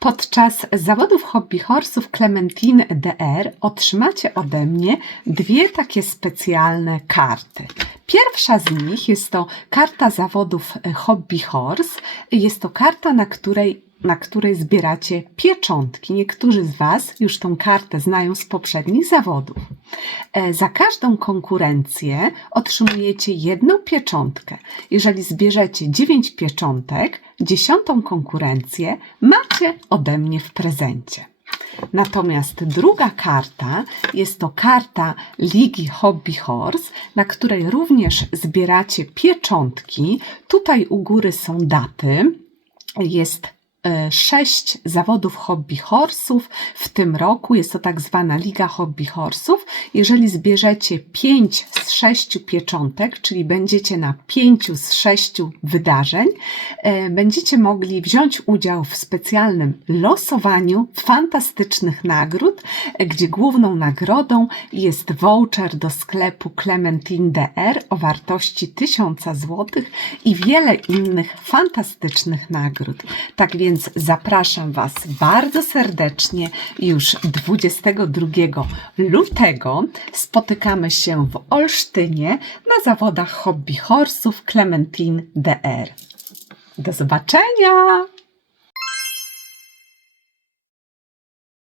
Podczas zawodów hobby horsów Clementine DR otrzymacie ode mnie dwie takie specjalne karty. Pierwsza z nich jest to karta zawodów hobby horse. Jest to karta, na której, na której zbieracie pieczątki. Niektórzy z Was już tą kartę znają z poprzednich zawodów. E, Za każdą konkurencję otrzymujecie jedną pieczątkę. Jeżeli zbierzecie 9 pieczątek, dziesiątą konkurencję macie ode mnie w prezencie. Natomiast druga karta jest to karta Ligi Hobby Horse, na której również zbieracie pieczątki. Tutaj u góry są daty. Jest sześć zawodów hobby horsów w tym roku. Jest to tak zwana Liga Hobby Horsów. Jeżeli zbierzecie pięć z sześciu pieczątek, czyli będziecie na pięciu z sześciu wydarzeń, e, będziecie mogli wziąć udział w specjalnym losowaniu fantastycznych nagród, e, gdzie główną nagrodą jest voucher do sklepu Clementine DR o wartości 1000 zł i wiele innych fantastycznych nagród. Tak więc zapraszam Was bardzo serdecznie już 22 lutego. Spotykamy się w Olsztynie na zawodach hobby horsów Clementine DR. Do zobaczenia!